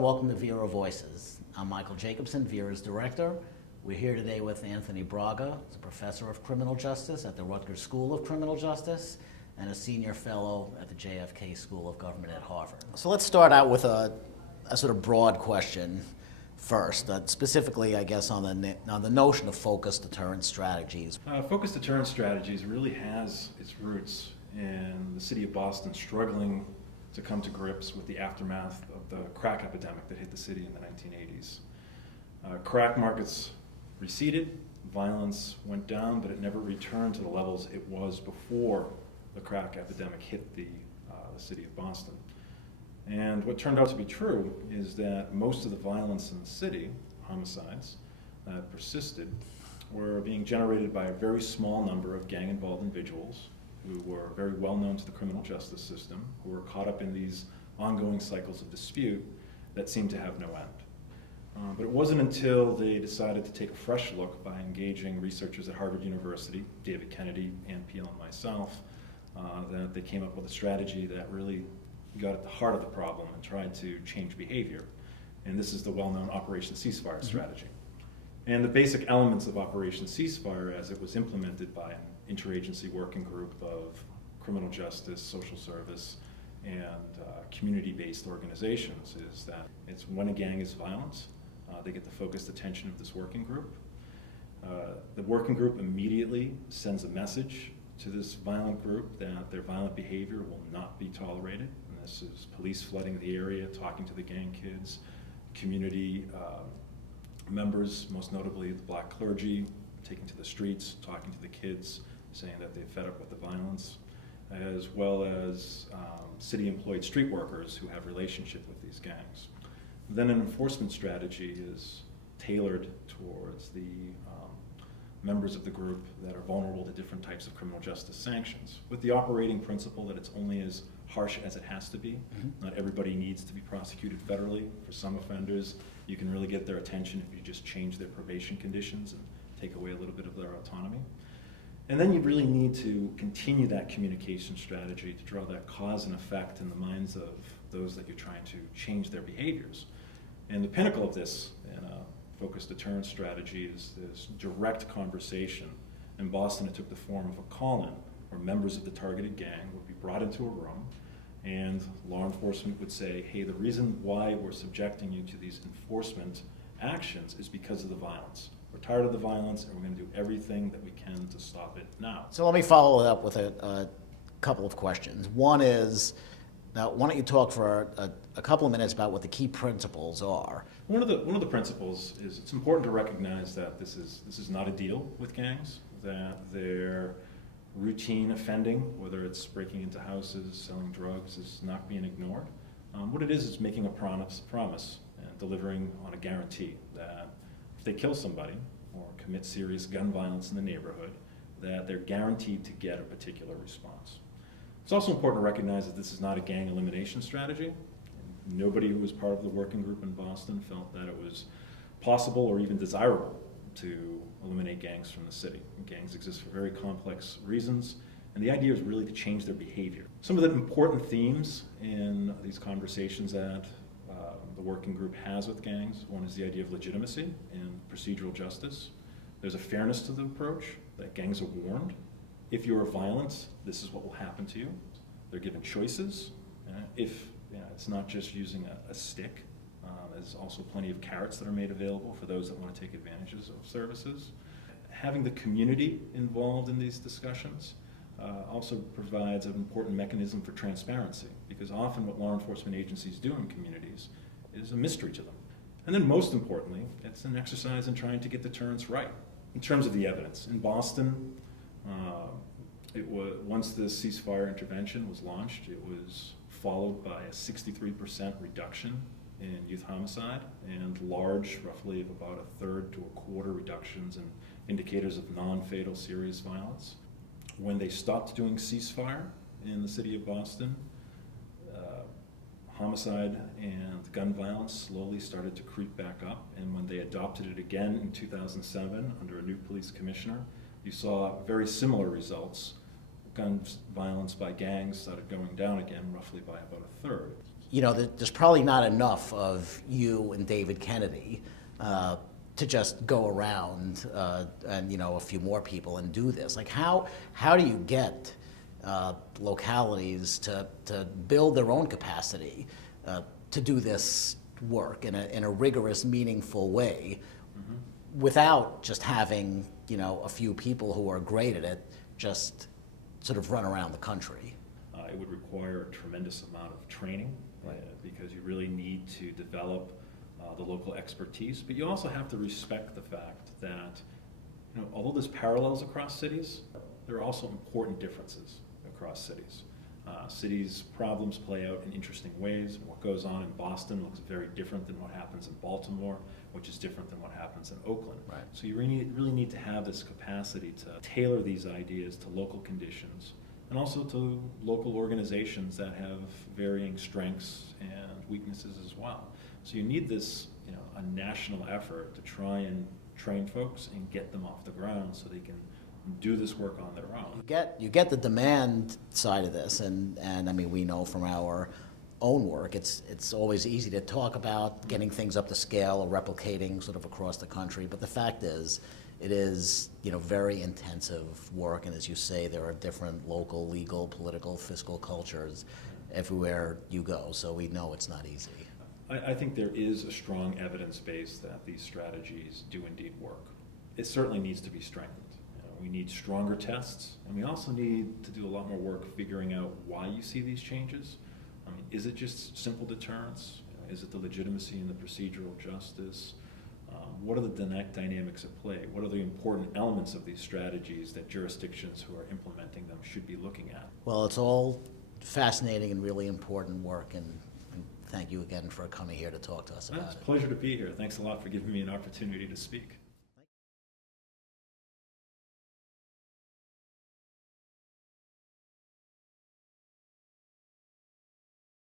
and welcome to Vera Voices. I'm Michael Jacobson, Vera's director. We're here today with Anthony Braga, who's a professor of criminal justice at the Rutgers School of Criminal Justice and a senior fellow at the JFK School of Government at Harvard. So let's start out with a sort of broad question first, specifically, I guess, on the notion of focused deterrence strategies. Focused deterrence strategies really has its roots in the city of Boston struggling to come to grips with the aftermath of the crack epidemic that hit the city in the 1980s. Crack markets receded, violence went down, but it never returned to the levels it was before the crack epidemic hit the city of Boston. And what turned out to be true is that most of the violence in the city, homicides, that persisted, were being generated by a very small number of gang-involved individuals who were very well known to the criminal justice system, who were caught up in these ongoing cycles of dispute that seemed to have no end. But it wasn't until they decided to take a fresh look by engaging researchers at Harvard University, David Kennedy, Ann Peel, and myself, that they came up with a strategy that really got at the heart of the problem and tried to change behavior. And this is the well-known Operation Ceasefire strategy. And the basic elements of Operation Ceasefire, as it was implemented by an interagency working group of criminal justice, social service, and community-based organizations, is that it's when a gang is violent, they get the focused attention of this working group. The working group immediately sends a message to this violent group that their violent behavior will not be tolerated. And this is police flooding the area, talking to the gang kids, community members, most notably the black clergy, taking to the streets, talking to the kids, saying that they're fed up with the violence, as well as city-employed street workers who have relationship with these gangs. Then an enforcement strategy is tailored towards the members of the group that are vulnerable to different types of criminal justice sanctions, with the operating principle that it's only as harsh as it has to be. Not everybody needs to be prosecuted federally. For some offenders, you can really get their attention if you just change their probation conditions and take away a little bit of their autonomy. And then you really need to continue that communication strategy to draw that cause and effect in the minds of those that you're trying to change their behaviors. And the pinnacle of this in a focused deterrence strategy is this direct conversation. In Boston, it took the form of a call-in where members of the targeted gang would be brought into a room and law enforcement would say, hey, the reason why we're subjecting you to these enforcement actions is because of the violence. We're tired of the violence and we're going to do everything that we can to stop it now. So let me follow it up with a couple of questions. One is, now why don't you talk for a couple of minutes about what the key principles are? One of the principles is it's important to recognize that this is not a deal with gangs, that their routine offending, whether it's breaking into houses, selling drugs, is not being ignored. What it is making a promise and delivering on a guarantee that if they kill somebody or commit serious gun violence in the neighborhood, that they're guaranteed to get a particular response. It's also important to recognize that this is not a gang elimination strategy. Nobody who was part of the working group in Boston felt that it was possible or even desirable to eliminate gangs from the city. Gangs exist for very complex reasons, and the idea is really to change their behavior. Some of the important themes in these conversations that the working group has with gangs, one is the idea of legitimacy and procedural justice. There's a fairness to the approach, that gangs are warned. If you are violent, this is what will happen to you. They're given choices. It's not just using a stick. There's also plenty of carrots that are made available for those that want to take advantages of services. Having the community involved in these discussions also provides an important mechanism for transparency, because often what law enforcement agencies do in communities is a mystery to them. And then most importantly, it's an exercise in trying to get deterrence right. In terms of the evidence, in Boston, once the ceasefire intervention was launched, it was followed by a 63% reduction in youth homicide and large, roughly of about a third to a quarter reductions in indicators of non-fatal serious violence. When they stopped doing ceasefire in the city of Boston, homicide and gun violence slowly started to creep back up, and when they adopted it again in 2007 under a new police commissioner, you saw very similar results. Gun violence by gangs started going down again, roughly by about a third. there's probably not enough of you and David Kennedy to just go around and a few more people and do this. Like how do you get localities to build their own capacity to do this work in a rigorous, meaningful way, without just having a few people who are great at it just sort of run around the country? It would require a tremendous amount of training, Right. Because you really need to develop the local expertise, but you also have to respect the fact that although there's parallels across cities, there are also important differences across cities. Cities' problems play out in interesting ways. What goes on in Boston looks very different than what happens in Baltimore, which is different than what happens in Oakland. Right. So you really need to have this capacity to tailor these ideas to local conditions and also to local organizations that have varying strengths and weaknesses as well. So you need this, a national effort to try and train folks and get them off the ground so they can do this work on their own. You get the demand side of this, and I mean, we know from our own work, it's always easy to talk about getting things up to scale or replicating sort of across the country, but the fact is, it is very intensive work, and as you say, there are different local, legal, political, fiscal cultures everywhere you go, so we know it's not easy. I think there is a strong evidence base that these strategies do indeed work. It certainly needs to be strengthened. We need stronger tests, and we also need to do a lot more work figuring out why you see these changes. I mean, is it just simple deterrence? Is it the legitimacy and the procedural justice? What are the dynamics at play? What are the important elements of these strategies that jurisdictions who are implementing them should be looking at? Well, it's all fascinating and really important work, and thank you again for coming here to talk to us about It's a it. pleasure to be here. Thanks a lot for giving me an opportunity to speak.